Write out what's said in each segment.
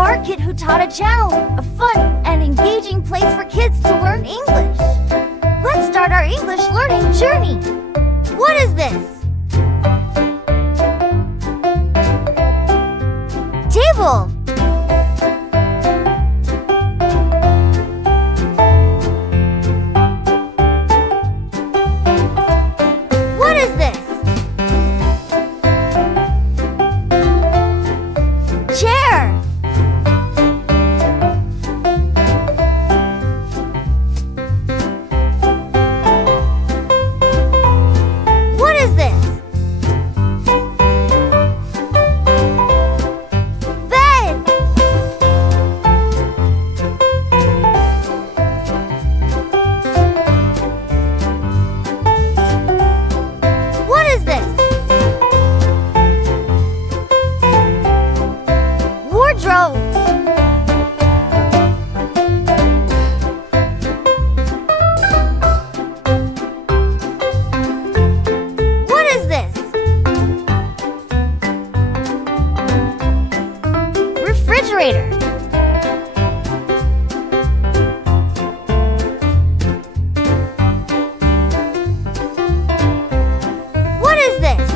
smart kid who taught a channel of fun and engaging plays for kids to learn English. Let's start our English learning journey. What is this? Table. What is this? Chair. What is this? Bed. What is this? Wardrobe. What is this? Refrigerator. What is this?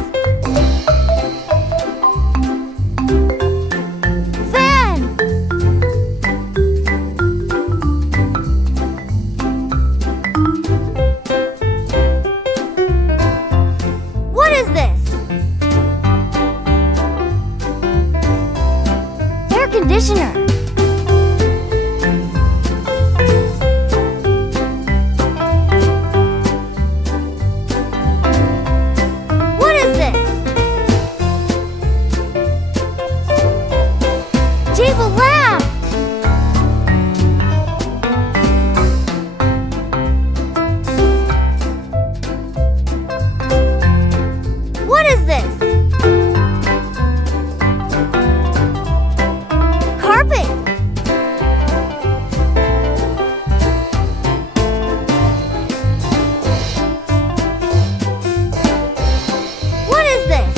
Fan. What is this? Air conditioner. What is this? Table lamp. What is this? Carpet. What is this?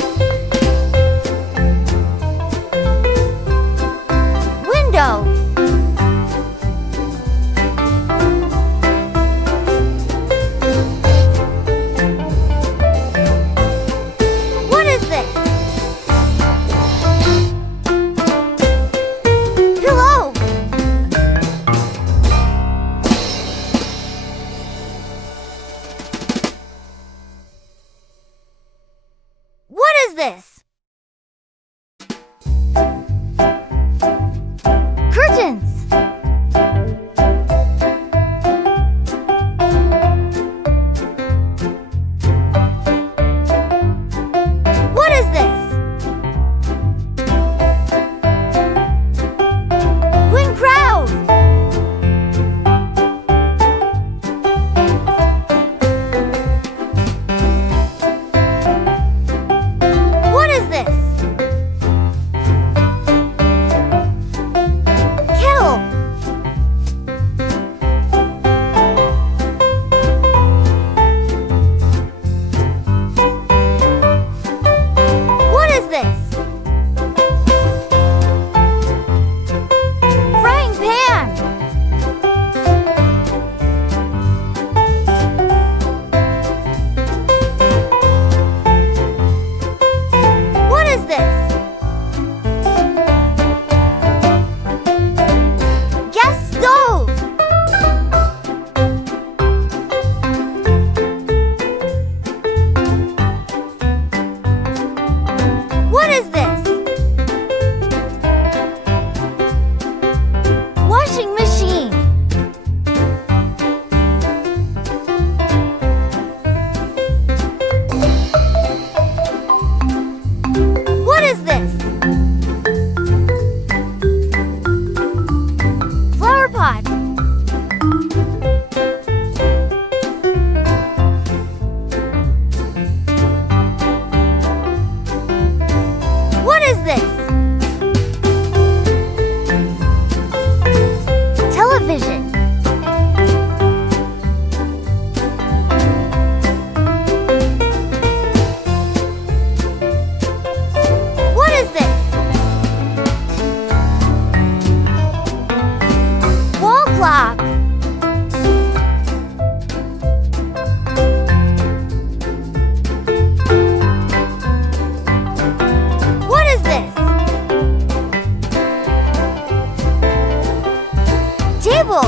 table.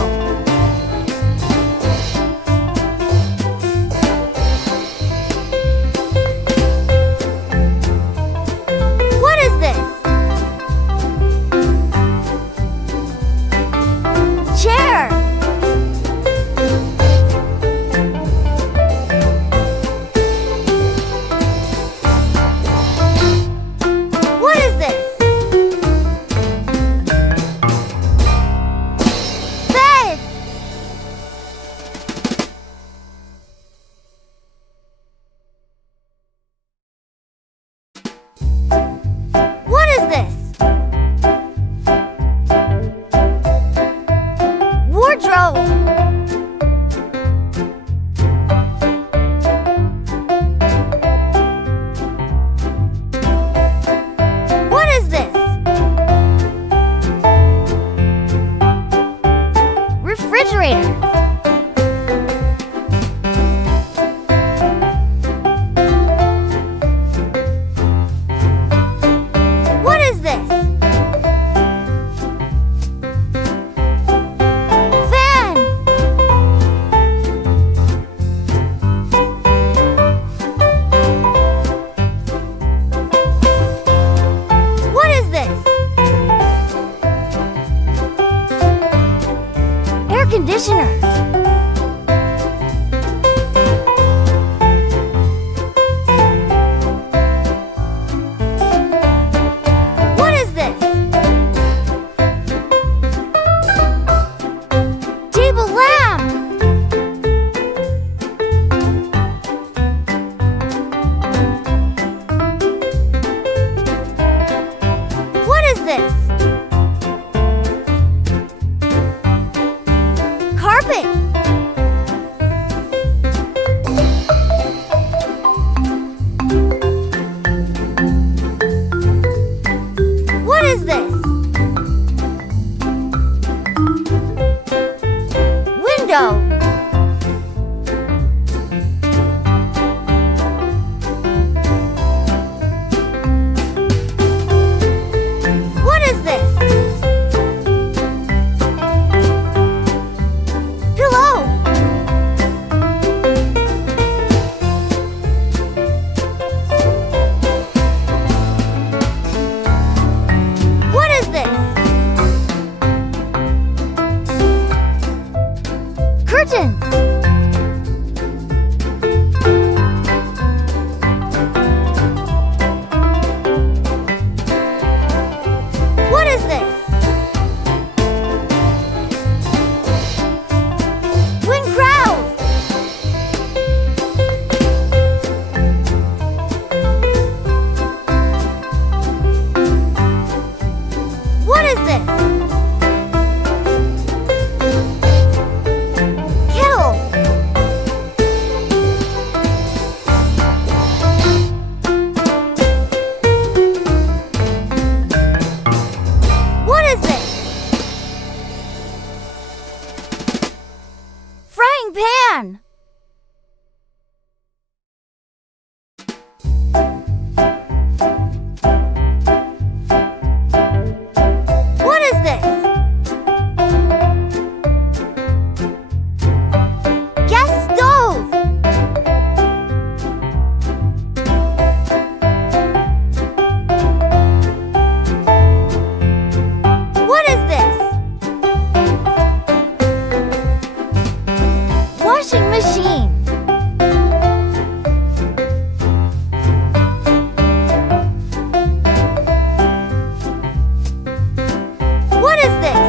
What is this? Chair. What is this? Bed. What is this? Wardrobe. What is this? Refrigerator. What is this? Fan. What is this? Air conditioner. What is this? Table lamp. What is this? Carpet. What is this? Window. What is this? Pillow. What is this? Curtains. What is this? Wind crowd. What is this? Kettle. What is this? Frying pan. What is this? Gas stove. What is this? Washing machine. What is this?